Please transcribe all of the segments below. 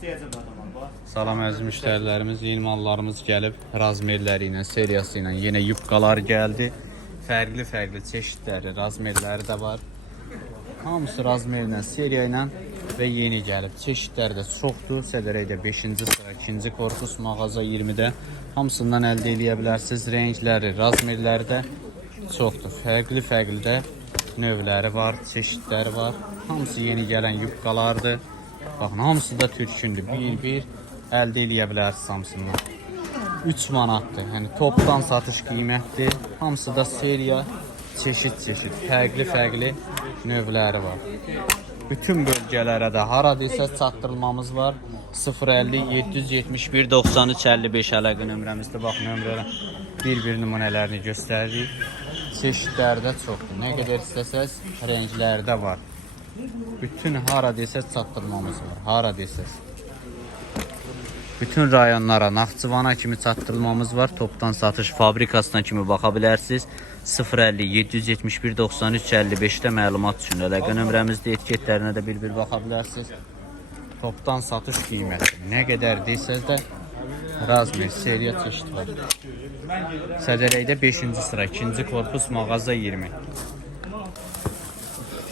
istəyəcəm adamlar. Bax. Salam əziz müştərilərimiz, yeni mallarımız gəlib. Razmerləri ilə, seriyası ilə yenə yubqalar gəldi. Fərqli-fərqli çeşidləri, razmerləri də var. Hamısı razmerlə, seriya ilə və yeni gəlib. Çeşidləri də çoxdur. Sədərəkdə 5-ci sıra, 2-ci korpus, mağaza 20-də hamısından əldə edə bilərsiniz. Rəngləri, razmerləri də çoxdur. Fərqli-fərqli də növləri var, çeşidləri var. Hamısı yeni gələn yubqalardır. Baxın, hamısı da türkündür. Bir-bir əldə edə bilərsiniz hamısından. 3 manatdır. Yəni topdan satış qiymətdir. Hamısı da seriya, çeşid-çeşid, fərqli-fərqli növləri var. Bütün bölgələrə də haradaysa çatdırılmamız var. 050 771 93 55 əlaqə nömrəmizdə bax nömrələ bir-bir nümunələrini göstəririk. Çeşidləri də çoxdur. Nə qədər istəsəz rəngləri var. Bütün haradaysa çatdırmamız var. Haradaysa. Bütün rayonlara, Naxçıvana kimi çatdırılmamız var. Topdan satış fabrikasına kimi baxa bilərsiniz. 050 771 93 55-də məlumat üçün əlaqə nömrəmizdə etiketlərinə də bir-bir baxa bilərsiniz. Topdan satış qiyməti nə qədər desəz də Razmer seriya çeşid var. Sədərəkdə 5-ci sıra, 2-ci korpus, mağaza 20.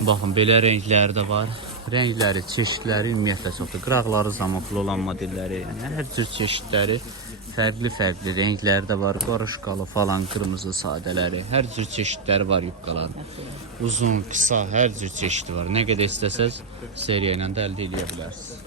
Baxın, belə rəngləri də var. Rəngləri, çeşidləri ümumiyyətlə çoxdur. Qıraqları zamotlu olan modelləri, yəni hər cür çeşidləri, fərqli-fərqli rəngləri də var. Qarışqalı falan, qırmızı sadələri, hər cür çeşidləri var yubqaların. Uzun, qısa, hər cür çeşidi var. Nə qədər istəsəz seriya ilə də əldə edə bilərsiniz.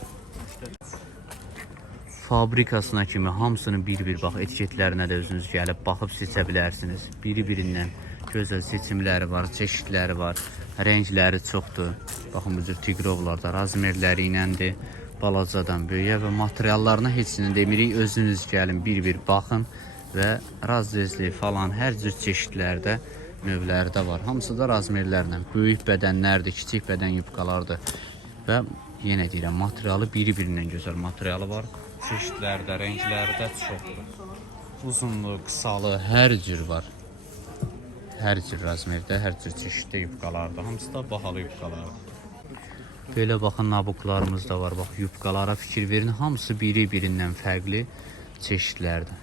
Fabrikasına kimi hamısını bir-bir bax etiketlərinə də özünüz gəlib baxıb seçə bilərsiniz. Biri-birindən gözəl seçimləri var, çeşidləri var, rəngləri çoxdur. Baxın bu cür tigrovlar da razmerləri iləndir. Balacadan böyüyə və materiallarına heç nə demirik. Özünüz gəlin bir-bir baxın və razrezli falan hər cür çeşidlərdə növləri də var. Hamısı da razmerlərlə. Böyük bədənlərdir, kiçik bədən yubqalardır. Və yenə deyirəm, materialı biri-birindən gözəl materialı var. Çeşidləri də, rəngləri də çoxdur. Uzunluğu, qısalığı hər cür var. Hər cür razmerdə, hər cür çeşiddə yubqalardır. Hamısı da bahalı yubqalardır. Belə baxın nabuklarımız da var. Bax yubqalara fikir verin. Hamısı biri-birindən fərqli çeşidlərdir.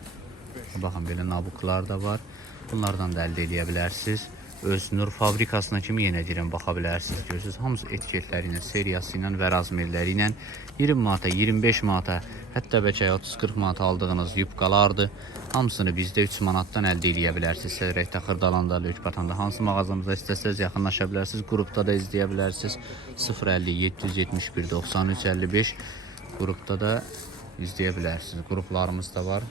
Baxın belə nabuklar da var. Bunlardan da əldə edə bilərsiniz. Öz Nur fabrikasına kimi yenə deyirəm baxa bilərsiniz. Görürsüz, hamısı etiketləri ilə, seriyası ilə və razmerləri ilə 20 manata, 25 manata, hətta bəlkə 30-40 manata aldığınız yubqalardır. Hamısını bizdə 3 manatdan əldə edə bilərsiniz. Sərəkdə, Xırdalanda, Löyükbatanda hansı mağazamıza istəsəz yaxınlaşa bilərsiniz. Qrupda da izləyə bilərsiniz. 050 771 93 55 qrupda da izləyə bilərsiniz. Qruplarımız da var.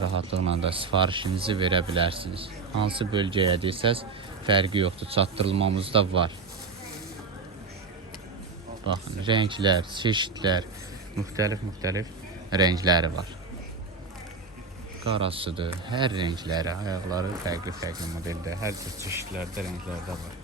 Rahatlıqla da sifarişinizi verə bilərsiniz. Hansı bölgəyə desəz fərqi yoxdur, çatdırılmamız da var. Baxın, rənglər, çeşidlər, müxtəlif-müxtəlif rəngləri var. Qarasıdır, hər rəngləri, ayaqları fərqli-fərqli modeldə, hər cür çeşidlərdə rənglərdə var.